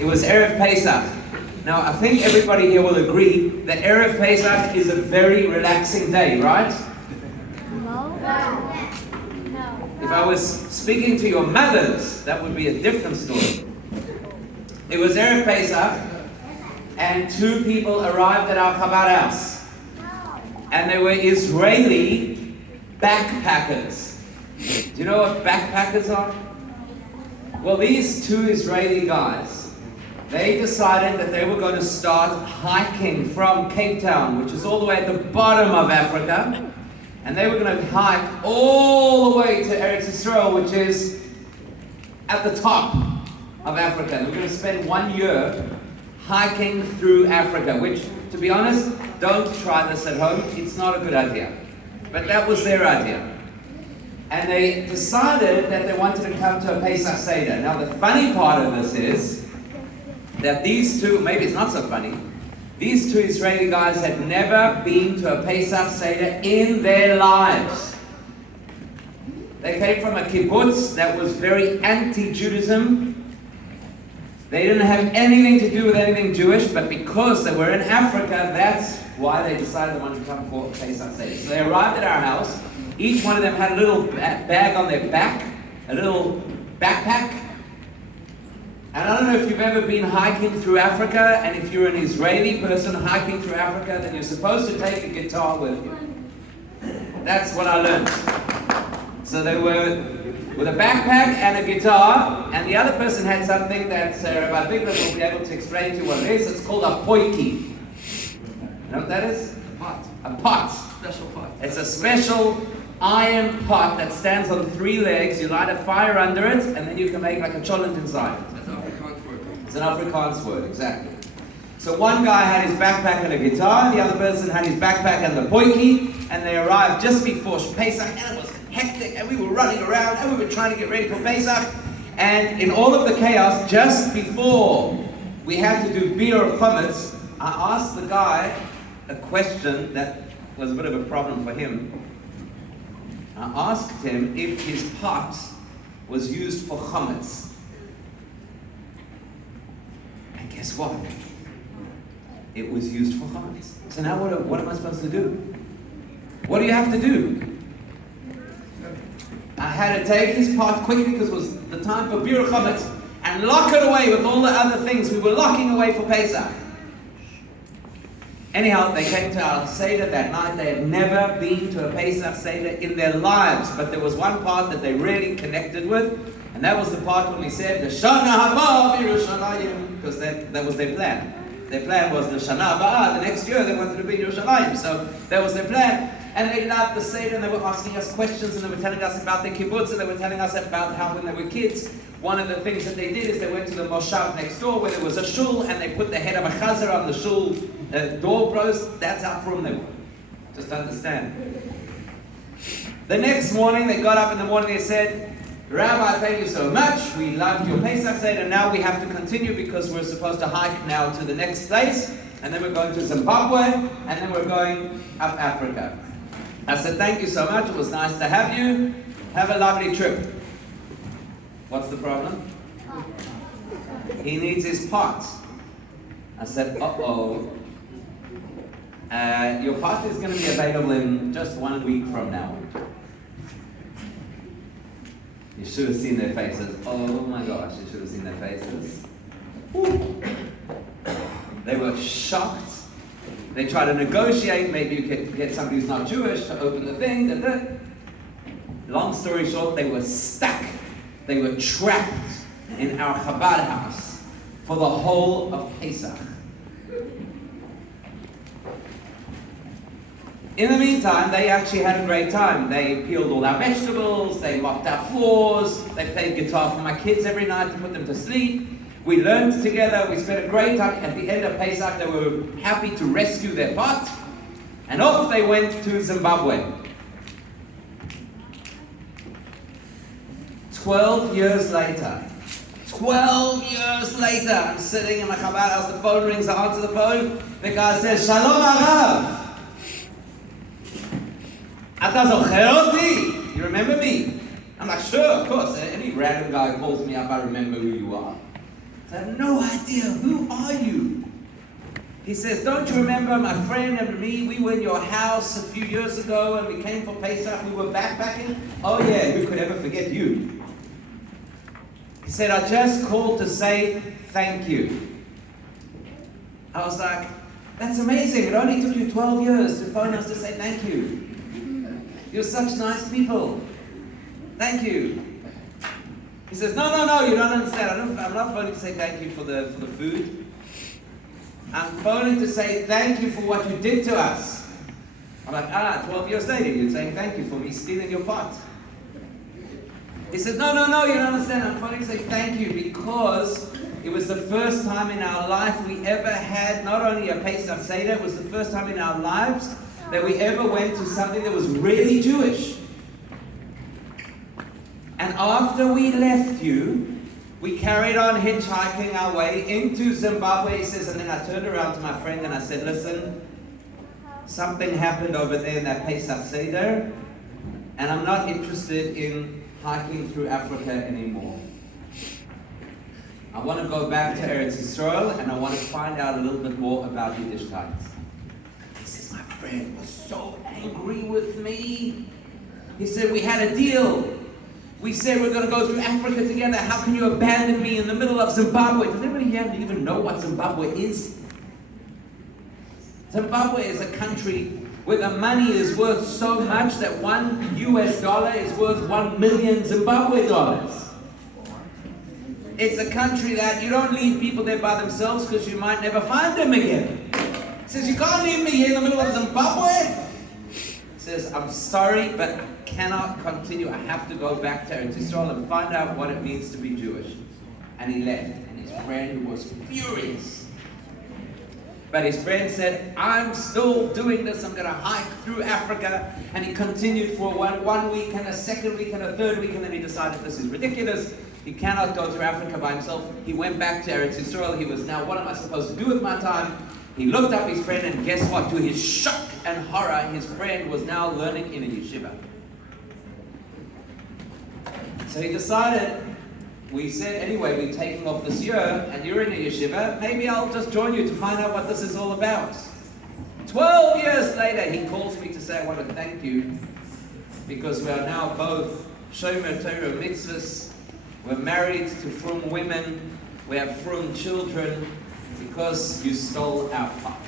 It was Erev Pesach. Now, I think everybody here will agree that Erev Pesach is a very relaxing day, right? No. If I was speaking to your mothers, that would be a different story. It was Erev Pesach, and two people arrived at our chabad house. And they were Israeli backpackers. Do you know what backpackers are? Well, these two Israeli guys, they decided that they were going to start hiking from Cape Town, which is all the way at the bottom of Africa, and they were going to hike all the way to Eretz Yisrael, which is at the top of Africa. And we're going to spend 1 year hiking through Africa, which, to be honest, don't try this at home. It's not a good idea. But that was their idea. And they decided that they wanted to come to a Pesach Seder. Now, the funny part of this is that these two, maybe it's not so funny, these two Israeli guys had never been to a Pesach Seder in their lives. They came from a kibbutz that was very anti-Judaism. They didn't have anything to do with anything Jewish, but because they were in Africa, that's why they decided they wanted to come for Pesach Seder. So they arrived at our house. Each one of them had a little bag on their back, a little backpack. And I don't know if you've ever been hiking through Africa, and if you're an Israeli person hiking through Africa, then you're supposed to take a guitar with you. That's what I learned. So they were with a backpack and a guitar, and the other person had something that Rabbi Ari will be able to explain to you what it is. It's called a poiki. You know what that is? A pot. Special pot. It's a special iron pot that stands on 3 legs. You light a fire under it, and then you can make like a cholent inside. That's Afrikaans word. It's an Afrikaans word, exactly. So one guy had his backpack and a guitar, the other person had his backpack and the poiki, and they arrived just before Pesach, and it was hectic, and we were running around, and we were trying to get ready for Pesach, and in all of the chaos, just before we had to do beer or chametz, I asked the guy a question that was a bit of a problem for him. I asked him if his pot was used for chametz. And guess what? It was used for chametz. So now what am I supposed to do? What do you have to do? I had to take his pot quickly because it was the time for bir chametz and lock it away with all the other things we were locking away for Pesach. Anyhow, they came to our Seder that night. They had never been to a Pesach Seder in their lives, but there was one part that they really connected with, and that was the part when we said, L'shana haba b'Yerushalayim, because that was their plan. Their plan was L'shana haba, the next year they wanted to be in Yerushalayim, so that was their plan. And they loved the Seder, and they were asking us questions, and they were telling us about their kibbutz, and they were telling us about how when they were kids, one of the things that they did is they went to the moshav next door where there was a shul, and they put the head of a chazer on the shul doorpost. That's how from they were. Just understand. The next morning, they got up in the morning, they said, Rabbi, thank you so much. We loved your Pesach Seder. Now we have to continue because we're supposed to hike now to the next place, and then we're going to Zimbabwe, and then we're going up Africa. I said, thank you so much. It was nice to have you. Have a lovely trip. What's the problem? He needs his pot. I said, uh-oh. Your pot is going to be available in just 1 week from now. You should have seen their faces. Oh my gosh, you should have seen their faces. Woo. They were shocked. They tried to negotiate. Maybe you could get somebody who's not Jewish to open the thing. Long story short, they were stuck. They were trapped in our chabad house for the whole of Pesach. In the meantime, they actually had a great time. They peeled all our vegetables, they mopped our floors, they played guitar for my kids every night to put them to sleep. We learned together, we spent a great time. At the end of Pesach, they were happy to rescue their pot, and off they went to Zimbabwe. 12 years later, I'm sitting in my chabad house, the phone rings, I answer the phone, the guy says, Shalom Arav. Ata zocher oti? You remember me? I'm like, sure, of course. Any random guy calls me up, I remember who you are. I have no idea. Who are you? He says, don't you remember my friend and me? We were in your house a few years ago and we came for Pesach. We were backpacking. Oh yeah, who could ever forget you? He said, I just called to say thank you. I was like, that's amazing. It only took you 12 years to phone us to say thank you. You're such nice people. Thank you. He says, no, you don't understand. I'm not phoning to say thank you for the food. I'm phoning to say thank you for what you did to us. I'm like, 12 years later, you're saying thank you for me stealing your pot. He said, no, you don't understand. I'm phoning to say thank you because it was the first time in our life we ever had not only a Pesach Seder, it was the first time in our lives that we ever went to something that was really Jewish. And after we left you, we carried on hitchhiking our way into Zimbabwe, he says, and then I turned around to my friend and I said, listen, something happened over there in that Pesach Seder, and I'm not interested in hiking through Africa anymore. I want to go back to Eretz Yisrael and I want to find out a little bit more about Yiddishkeit. He says, my friend was so angry with me. He said, we had a deal. We said we're going to go through Africa together. How can you abandon me in the middle of Zimbabwe? Does anybody here even know what Zimbabwe is? Zimbabwe is a country where the money is worth so much that $1 US is worth 1 million Zimbabwe dollars. It's a country that you don't leave people there by themselves because you might never find them again. He says, you can't leave me here in the middle of Zimbabwe. He says, I'm sorry, but I cannot continue. I have to go back to Eretz Yisrael and find out what it means to be Jewish. And he left, and his friend was furious. But his friend said, I'm still doing this. I'm going to hike through Africa. And he continued for one week, and a second week, and a third week, and then he decided this is ridiculous. He cannot go through Africa by himself. He went back to Eretz Yisrael. He was now, what am I supposed to do with my time? He looked up his friend, and guess what? To his shock and horror, his friend was now learning in a yeshiva. So he decided, we said, anyway, we're taking off this year, and you're in a yeshiva, maybe I'll just join you to find out what this is all about. 12 years later, he calls me to say, I want to thank you, because we are now both Shomer Torah mitzvahs. We're married to frum women. We have frum children because you stole our pot.